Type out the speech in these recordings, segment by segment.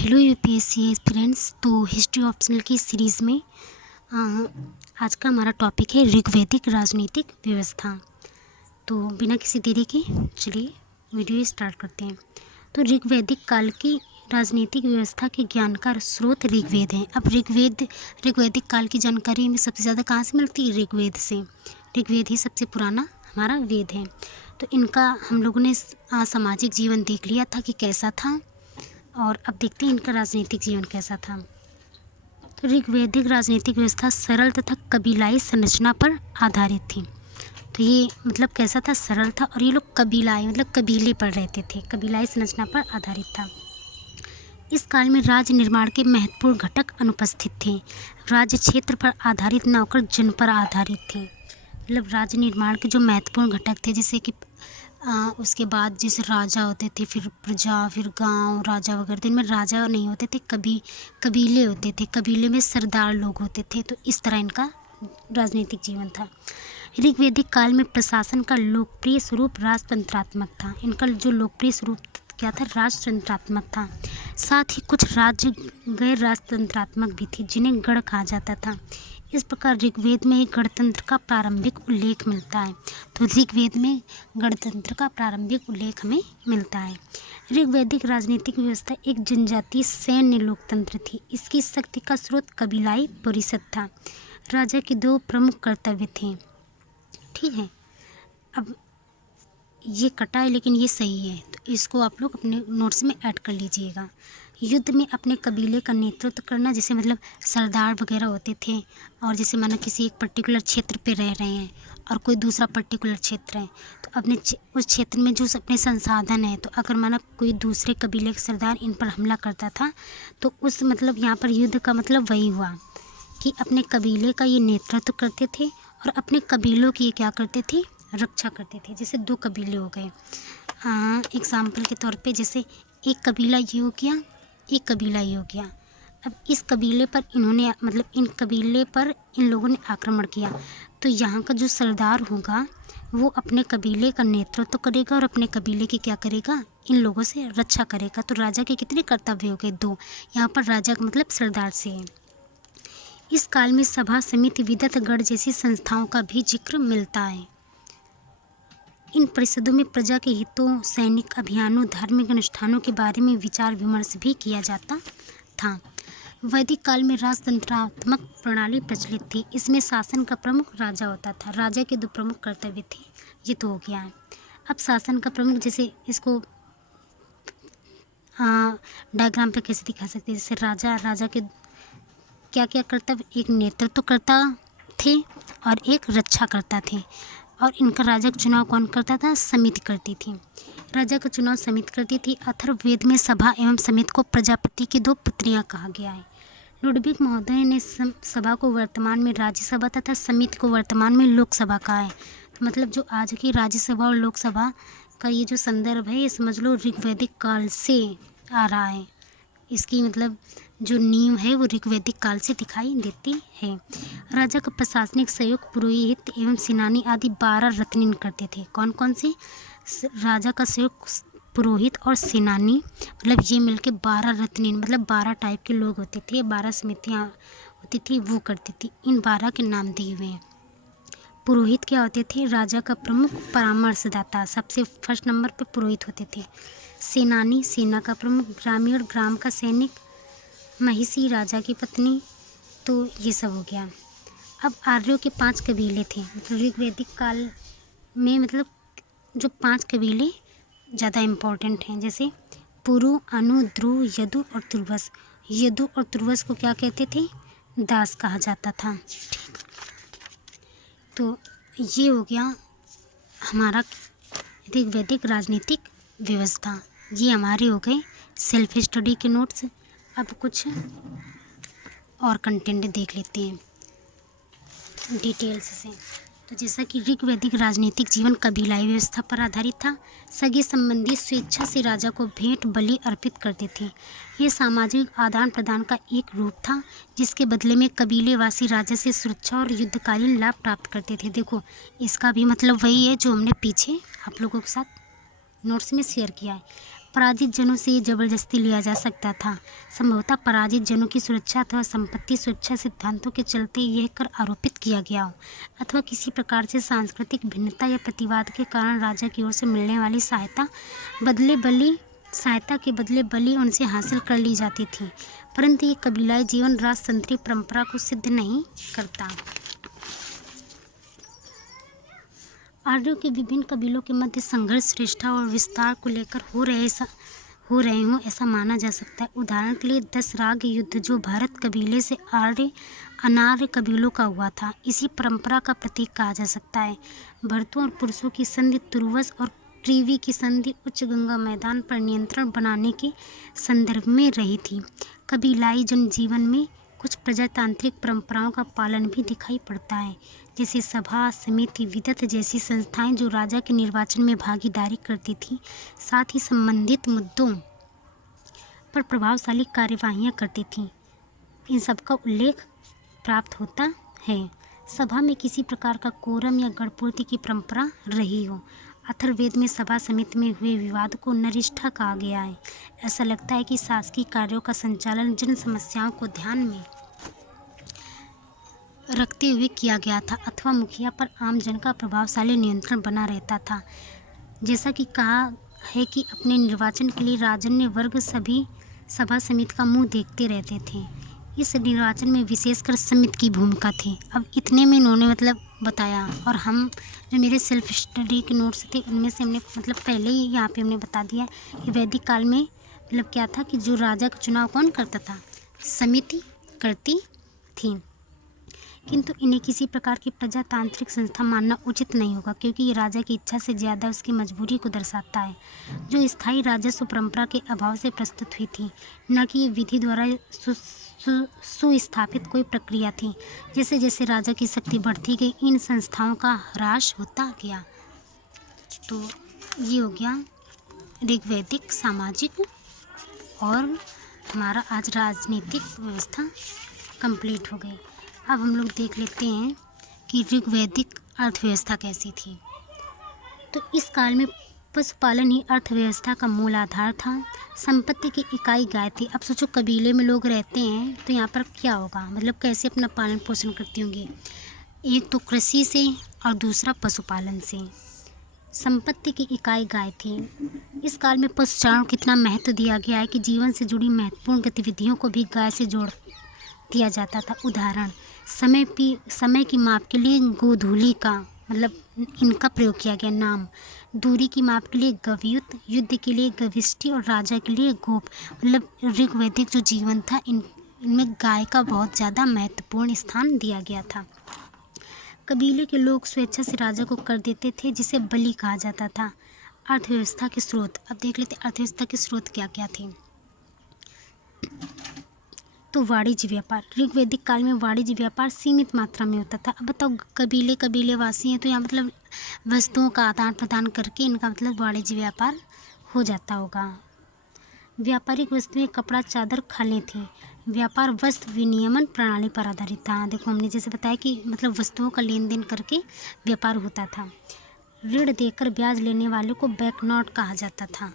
Hello UPSC aspirants. तो history optional की series में आज का हमारा टॉपिक है ऋग्वैदिक राजनीतिक व्यवस्था। तो बिना किसी देरी के चलिए वीडियो स्टार्ट करते हैं। तो ऋग्वैदिक काल की राजनीतिक व्यवस्था के ज्ञान का स्रोत ऋग्वेद है। अब ऋग्वैदिक काल की जानकारी में सबसे ज़्यादा कहाँ से मिलती है? ऋग्वेद से। ऋग्वेद ही सबसे पुराना हमारा वेद है। तो इनका हम लोगों ने सामाजिक जीवन देख लिया था कि कैसा था, और अब देखते हैं इनका राजनीतिक जीवन कैसा था। तो ऋग्वैदिक राजनीतिक व्यवस्था सरल तथा कबीलाई संरचना पर आधारित थी। तो ये मतलब कैसा था? सरल था, और ये लोग कबीलाई मतलब कबीले पर रहते थे, कबीलाई संरचना पर आधारित था। इस काल में राज्य निर्माण के महत्वपूर्ण घटक अनुपस्थित थे। राज्य क्षेत्र पर आधारित न होकर जन पर आधारित थे। मतलब राज्य निर्माण के जो महत्वपूर्ण घटक थे, जैसे कि उसके बाद जैसे राजा होते थे, फिर प्रजा, फिर गांव, राजा वगैरह। इनमें राजा नहीं होते थे, कबीले होते थे, कबीले में सरदार लोग होते थे। तो इस तरह इनका राजनीतिक जीवन था। ऋग्वैदिक काल में प्रशासन का लोकप्रिय स्वरूप राजतंत्रात्मक था। इनका जो लोकप्रिय स्वरूप क्या था? राजतंत्रात्मक था। साथ ही कुछ राज्य गैर राजतंत्रात्मक भी थे, जिन्हें गढ़ कहा जाता था। इस प्रकार ऋग्वेद में एक गणतंत्र का प्रारंभिक उल्लेख मिलता है। तो ऋग्वेद में गणतंत्र का प्रारंभिक उल्लेख हमें मिलता है। ऋग्वैदिक राजनीतिक व्यवस्था एक जनजातीय सैन्य लोकतंत्र थी। इसकी शक्ति का स्रोत कबीलाई परिषद था। राजा के दो प्रमुख कर्तव्य थे। ठीक है, अब ये कटा है लेकिन ये सही है, तो इसको आप लोग अपने नोट्स में ऐड कर लीजिएगा। युद्ध में अपने कबीले का नेतृत्व करना, जैसे मतलब सरदार वगैरह होते थे, और जैसे माना किसी एक पर्टिकुलर क्षेत्र पे रह रहे हैं और कोई दूसरा पर्टिकुलर क्षेत्र है, तो अपने उस क्षेत्र में जो अपने संसाधन है, तो अगर माना कोई दूसरे कबीले के सरदार इन पर हमला करता था, तो उस मतलब यहाँ पर युद्ध का मतलब वही हुआ कि अपने कबीले का ये नेतृत्व करते थे और अपने कबीलों की ये क्या करते थे? रक्षा करते थे। जैसे दो कबीले हो गए, एग्जाम्पल के तौर पे, जैसे एक कबीला ये हो गया, एक कबीला ये हो गया। अब इस कबीले पर इन्होंने मतलब इन कबीले पर इन लोगों ने आक्रमण किया, तो यहाँ का जो सरदार होगा वो अपने कबीले का नेतृत्व करेगा और अपने कबीले की क्या करेगा? इन लोगों से रक्षा करेगा। तो राजा के कितने कर्तव्य हो गए? दो। यहाँ पर राजा का मतलब सरदार से है। इस काल में सभा, समिति, विदत गण जैसी संस्थाओं का भी जिक्र मिलता है। इन परिषदों में प्रजा के हितों, सैनिक अभियानों, धार्मिक अनुष्ठानों के बारे में विचार विमर्श भी किया जाता था। वैदिक काल में राजतंत्रात्मक प्रणाली प्रचलित थी। इसमें शासन का प्रमुख राजा होता था। राजा के दो प्रमुख कर्तव्य थे। ये तो हो गया है। अब शासन का प्रमुख, जैसे इसको डायग्राम पे कैसे दिखा सकते हैं? जैसे राजा के क्या क्या कर्तव्य? एक नेतृत्व करता थे और एक रक्षा करता थे। और इनका राजा का चुनाव कौन करता था? समिति करती थी। राजा का चुनाव समिति करती थी। अथर्ववेद में सभा एवं समिति को प्रजापति की दो पुत्रियां कहा गया है। लुडविग महोदय ने सभा को वर्तमान में राज्यसभा तथा समिति को वर्तमान में लोकसभा कहा है। तो मतलब जो आज की राज्यसभा और लोकसभा का ये जो संदर्भ है, ये समझ लो ऋग्वैदिक काल से आ रहा है। इसकी मतलब जो नींव है वो ऋग्वैदिक काल से दिखाई देती है। राजा का प्रशासनिक सहयोग पुरोहित एवं सेनानी आदि 12 रत्न करते थे। कौन कौन से? राजा का सहयोग पुरोहित और सेनानी, मतलब ये मिलके 12 रत्न, मतलब 12 टाइप के लोग होते थे, 12 समितियाँ होती थी, वो करती थी। इन 12 के नाम दिए हुए हैं। पुरोहित क्या होते थे? राजा का प्रमुख परामर्शदाता, सबसे फर्स्ट नंबर पे पुरोहित होते थे। सेनानी, सेना का प्रमुख। ग्रामीण और ग्राम का सैनिक। महिषी, राजा की पत्नी। तो ये सब हो गया। अब आर्यों के 5 कबीले थे। मतलब ऋग्वैदिक काल में मतलब जो 5 कबीले ज़्यादा इम्पोर्टेंट हैं, जैसे पुरु, अनु, ध्रुव, यदु और तुर्वस। यदु और तुर्वस को क्या कहते थे? दास कहा जाता था। ठीक, तो ये हो गया हमारा ऋग्वैदिक राजनीतिक व्यवस्था। ये हमारे हो गए सेल्फ स्टडी के नोट्स। अब कुछ और कंटेंट देख लेते हैं डिटेल्स से। तो जैसा कि ऋग्वैदिक राजनीतिक जीवन कबीलाई व्यवस्था पर आधारित था। सगे संबंधी स्वेच्छा से राजा को भेंट बलि अर्पित करते थे। ये सामाजिक आदान प्रदान का एक रूप था, जिसके बदले में कबीलेवासी राजा से सुरक्षा और युद्धकालीन लाभ प्राप्त करते थे। देखो, इसका भी मतलब वही है जो हमने पीछे आप लोगों के साथ नोट्स में शेयर किया है। पराजित जनों से ये जबरदस्ती लिया जा सकता था। संभवतः पराजित जनों की सुरक्षा अथवा संपत्ति सुरक्षा सिद्धांतों के चलते यह कर आरोपित किया गया हो, अथवा किसी प्रकार से सांस्कृतिक भिन्नता या प्रतिवाद के कारण राजा की ओर से मिलने वाली सहायता के बदले बलि उनसे हासिल कर ली जाती थी। परंतु ये कबीलाई जीवन राजतंत्रीय परंपरा को सिद्ध नहीं करता। आर्यों के विभिन्न कबीलों के मध्य संघर्ष श्रेष्ठता और विस्तार को लेकर हो रहे हों ऐसा माना जा सकता है। उदाहरण के लिए 10 राग युद्ध जो भारत कबीले से अनार्य कबीलों का हुआ था, इसी परंपरा का प्रतीक कहा जा सकता है। भरतों और पुरुषों की संधि तुर्वस और क्रीवी की संधि उच्च गंगा मैदान पर नियंत्रण बनाने के संदर्भ में रही थी। कबीलाई जनजीवन में कुछ प्रजातांत्रिक परंपराओं का पालन भी दिखाई पड़ता है, जैसे सभा समिति विदत जैसी संस्थाएं जो राजा के निर्वाचन में भागीदारी करती थीं, साथ ही संबंधित मुद्दों पर प्रभावशाली कार्यवाहियां करती थीं। इन सब का उल्लेख प्राप्त होता है। सभा में किसी प्रकार का कोरम या गणपूर्ति की परंपरा रही हो। अथर्ववेद में सभा समिति में हुए विवाद को नरिष्ठा कहा गया है। ऐसा लगता है कि शासकीय कार्यों का संचालन जन समस्याओं को ध्यान में रखते हुए किया गया था, अथवा मुखिया पर आम जन का प्रभावशाली नियंत्रण बना रहता था। जैसा कि कहा है कि अपने निर्वाचन के लिए राजन्य वर्ग सभी सभा समिति का मुंह देखते रहते थे। इस निर्वाचन में विशेषकर समिति की भूमिका थी। अब इतने में इन्होंने बताया, और हम जो मेरे सेल्फ स्टडी के नोट्स थे उनमें से हमने पहले ही यहाँ पे हमने बता दिया कि वैदिक काल में क्या था कि जो राजा का चुनाव कौन करता था, समिति करती थी। किंतु इन्हें किसी प्रकार की प्रजातांत्रिक संस्था मानना उचित नहीं होगा, क्योंकि ये राजा की इच्छा से ज़्यादा उसकी मजबूरी को दर्शाता है, जो स्थायी राजस्व परंपरा के अभाव से प्रस्तुत हुई थी, न कि ये विधि द्वारा सुस्थापित कोई प्रक्रिया थी। जैसे जैसे राजा की शक्ति बढ़ती गई, इन संस्थाओं का ह्रास होता गया। तो ये हो गया ऋग्वैदिक सामाजिक, और हमारा आज राजनीतिक व्यवस्था कंप्लीट हो गई। अब हम लोग देख लेते हैं कि ऋग्वैदिक अर्थव्यवस्था कैसी थी। तो इस काल में पशुपालन ही अर्थव्यवस्था का मूल आधार था। संपत्ति की इकाई गाय थी। अब सोचो कबीले में लोग रहते हैं तो यहाँ पर क्या होगा, कैसे अपना पालन पोषण करते होंगे। एक तो कृषि से और दूसरा पशुपालन से। संपत्ति की इकाई गाय थी। इस काल में पशुचारण को कितना महत्व दिया गया है कि जीवन से जुड़ी महत्वपूर्ण गतिविधियों को भी गाय से जोड़ दिया जाता था। उदाहरण, समय की माप के लिए गोधूली का इनका प्रयोग किया गया नाम, दूरी की माप के लिए गव्युत, युद्ध के लिए गविष्टि और राजा के लिए गोप। ऋग्वैदिक जो जीवन था इनमें गाय का बहुत ज़्यादा महत्वपूर्ण स्थान दिया गया था। कबीले के लोग स्वेच्छा से राजा को कर देते थे, जिसे बलि कहा जाता था। अर्थव्यवस्था के स्रोत, अब देख लेते अर्थव्यवस्था के स्रोत क्या क्या थे। तो वाणिज्य व्यापार, ऋग्वैदिक काल में वाणिज्य व्यापार सीमित मात्रा में होता था। अब बताओ कबीले वासी हैं तो यहाँ वस्तुओं का आदान प्रदान करके इनका वाणिज्य व्यापार हो जाता होगा। व्यापारिक वस्तुएं कपड़ा चादर खालें थी। व्यापार वस्तु विनियमन प्रणाली पर आधारित था। देखो हमने जैसे बताया कि वस्तुओं का लेन देन करके व्यापार होता था। ऋण देकर ब्याज लेने वाले को बैंक नोट कहा जाता था।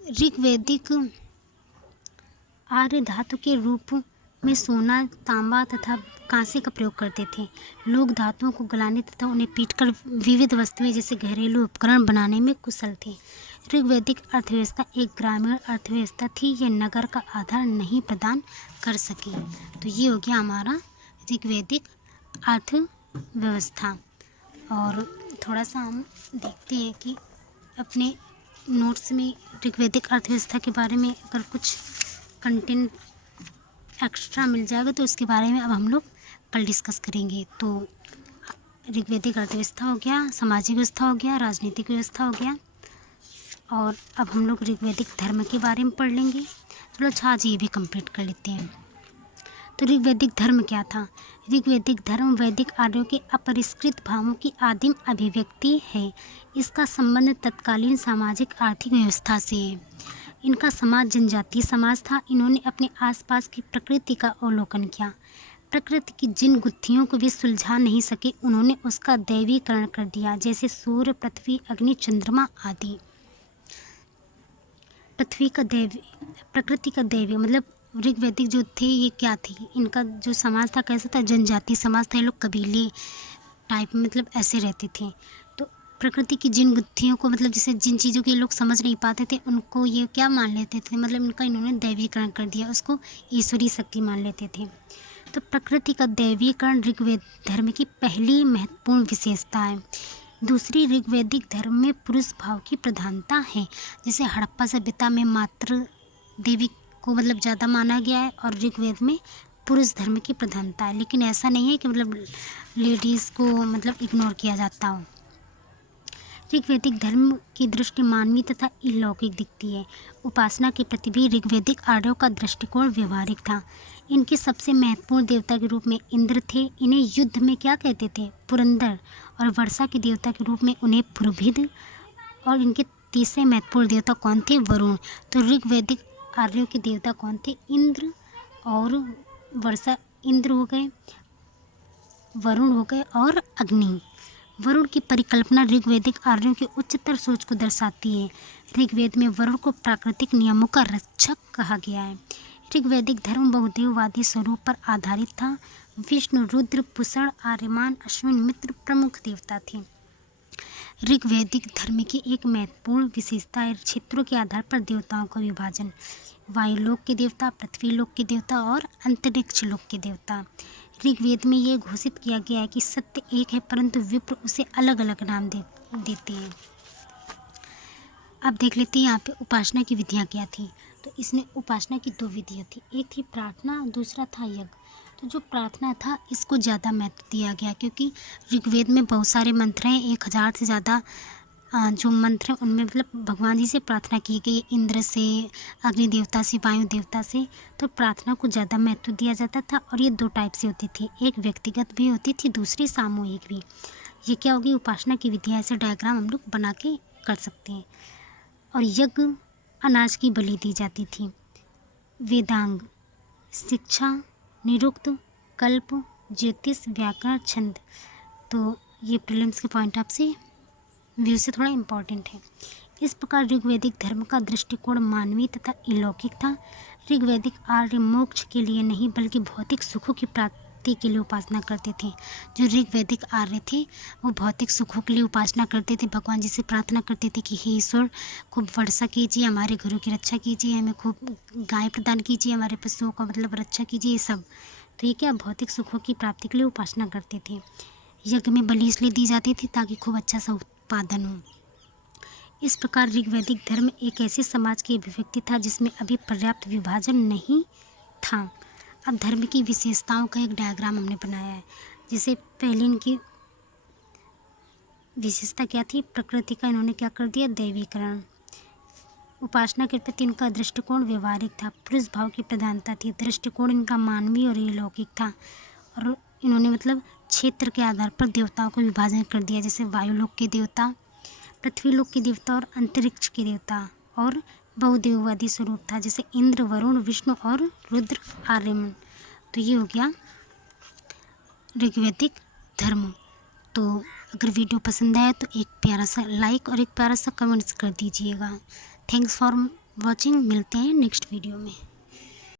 ऋग्वैदिक आर्य धातु के रूप में सोना, तांबा तथा कांसे का प्रयोग करते थे। लोग धातुओं को गलाने तथा उन्हें पीटकर विविध वस्तुएं जैसे घरेलू उपकरण बनाने में कुशल थे। ऋग्वैदिक अर्थव्यवस्था एक ग्रामीण अर्थव्यवस्था थी, यह नगर का आधार नहीं प्रदान कर सकी। तो ये हो गया हमारा ऋग्वैदिक अर्थव्यवस्था। और थोड़ा सा हम देखते हैं कि अपने नोट्स में ऋग्वैदिक अर्थव्यवस्था के बारे में अगर कुछ कंटेंट एक्स्ट्रा मिल जाएगा तो उसके बारे में अब हम लोग कल डिस्कस करेंगे। तो ऋग्वैदिक अर्थव्यवस्था हो गया, सामाजिक व्यवस्था हो गया, राजनीतिक व्यवस्था हो गया, और अब हम लोग ऋग्वैदिक धर्म के बारे में पढ़ लेंगे। चलो आज ये भी कंप्लीट कर लेते हैं। तो ऋग्वैदिक धर्म क्या था? ऋग्वैदिक धर्म वैदिक आर्यों के अपरिष्कृत भावों की आदिम अभिव्यक्ति है। इसका संबंध तत्कालीन सामाजिक आर्थिक व्यवस्था से है। इनका समाज जनजातीय समाज था। इन्होंने अपने आसपास की प्रकृति का अवलोकन किया। प्रकृति की जिन गुत्थियों को वे सुलझा नहीं सके, उन्होंने उसका दैवीकरण कर दिया, जैसे सूर्य, पृथ्वी, अग्नि, चंद्रमा आदि। पृथ्वी का दैवी, प्रकृति का दैवी, मतलब ऋग्वैदिक जो थे ये क्या थी, इनका जो समाज था कैसा था, जनजाति समाज था, ये लोग कबीले टाइप में मतलब ऐसे रहते थे। तो प्रकृति की जिन गुत्थियों को, मतलब जैसे जिन चीज़ों को ये लोग समझ नहीं पाते थे, उनको ये क्या मान लेते थे, मतलब इनका इन्होंने दैवीकरण कर दिया, उसको ईश्वरीय शक्ति मान लेते थे। तो प्रकृति का दैवीकरण ऋग्वेद धर्म की पहली महत्वपूर्ण विशेषता है। दूसरी, ऋग्वैदिक धर्म में पुरुष भाव की प्रधानता है। जैसे हड़प्पा सभ्यता में मातृ देवी को मतलब ज़्यादा माना गया है और ऋग्वेद में पुरुष धर्म की प्रधानता है। लेकिन ऐसा नहीं है कि मतलब लेडीज़ को मतलब इग्नोर किया जाता हो। ऋग्वैदिक धर्म की दृष्टि मानवीय तथा अलौकिक दिखती है। उपासना के प्रति भी ऋग्वैदिक आर्यों का दृष्टिकोण व्यवहारिक था। इनके सबसे महत्वपूर्ण देवता के रूप में इंद्र थे। इन्हें युद्ध में क्या कहते थे, पुरंदर, और वर्षा के देवता के रूप में उन्हें पुरभिद, और इनके तीसरे महत्वपूर्ण देवता कौन थे, वरुण। तो ऋग्वैदिक आर्यों के देवता कौन थे, इंद्र और वर्षा, इंद्र हो गए, वरुण हो गए और अग्नि। वरुण की परिकल्पना ऋग्वैदिक आर्यों की उच्चतर सोच को दर्शाती है। ऋग्वेद में वरुण को प्राकृतिक नियमों का रक्षक कहा गया है। ऋग्वैदिक धर्म बहुदेववादी स्वरूप पर आधारित था। विष्णु, रुद्र, पुषण, आर्यमान, अश्विन, मित्र प्रमुख देवता थे। ऋग्वैदिक धर्म की एक महत्वपूर्ण विशेषता है क्षेत्रों के आधार पर देवताओं का विभाजन। वायुलोक के देवता, पृथ्वीलोक के देवता और अंतरिक्ष लोक के देवता। ऋग्वेद में ये घोषित किया गया है कि सत्य एक है, परंतु विप्र उसे अलग अलग नाम देते हैं। अब देख लेते हैं यहाँ पे उपासना की विधियाँ क्या थी। तो इसमें उपासना की दो विधियाँ थी, एक थी प्रार्थना, दूसरा था यज्ञ। तो जो प्रार्थना था इसको ज़्यादा महत्व दिया गया, क्योंकि ऋग्वेद में बहुत सारे मंत्र हैं, 1000 से ज़्यादा जो मंत्र हैं उनमें मतलब भगवान जी से प्रार्थना की गई, इंद्र से, अग्नि देवता से, वायु देवता से। तो प्रार्थना को ज़्यादा महत्व दिया जाता था। और ये दो टाइप से होती थी, एक व्यक्तिगत भी होती थी, दूसरी सामूहिक भी। ये क्या होगी, उपासना की विधियाँ, ऐसे डायग्राम हम लोग बना के कर सकते हैं। और यज्ञ, अनाज की बलि दी जाती थी। वेदांग, शिक्षा, निरुक्त, कल्प, ज्योतिष, व्याकरण, छंद। तो ये प्रीलिम्स के पॉइंट ऑफ से व्यू से थोड़ा इम्पॉर्टेंट है। इस प्रकार ऋग्वैदिक धर्म का दृष्टिकोण मानवीय तथा अलौकिक था। ऋग्वैदिक आर्य मोक्ष के लिए नहीं बल्कि भौतिक सुखों की प्राप्ति के लिए उपासना करते थे। जो ऋग्वैदिक आर्य थे वो भौतिक सुखों के लिए उपासना करते थे, भगवान जी से प्रार्थना करते थे कि हे ईश्वर, खूब वर्षा कीजिए, हमारे घरों की रक्षा कीजिए, हमें खूब गाय प्रदान कीजिए, हमारे पशुओं का मतलब रक्षा कीजिए, ये सब। तो ये क्या, भौतिक सुखों की प्राप्ति के लिए उपासना करते थे। यज्ञ में बलि इसलिए दी जाती थी ताकि खूब अच्छा सा उत्पादन हो। इस प्रकार ऋग्वैदिक धर्म एक ऐसे समाज की अभिव्यक्ति था जिसमें अभी पर्याप्त विभाजन नहीं था। अब धर्म की विशेषताओं का एक डायग्राम हमने बनाया है। जैसे पहले इनकी विशेषता क्या थी, प्रकृति का इन्होंने क्या कर दिया, दैवीकरण। उपासना के प्रति इनका दृष्टिकोण व्यवहारिक था। पुरुष भाव की प्रधानता थी। दृष्टिकोण इनका मानवीय और अलौकिक था। और इन्होंने मतलब क्षेत्र के आधार पर देवताओं को विभाजन कर दिया, जैसे वायुलोक के देवता, पृथ्वीलोक के देवता और अंतरिक्ष के देवता। और बहुदेववादी स्वरूप था, जैसे इंद्र, वरुण, विष्णु और रुद्र, आर्यमन। तो ये हो गया ऋग्वैदिक धर्म। तो अगर वीडियो पसंद आया तो एक प्यारा सा लाइक और एक प्यारा सा कमेंट्स कर दीजिएगा। Thanks for watching. मिलते हैं नेक्स्ट वीडियो में।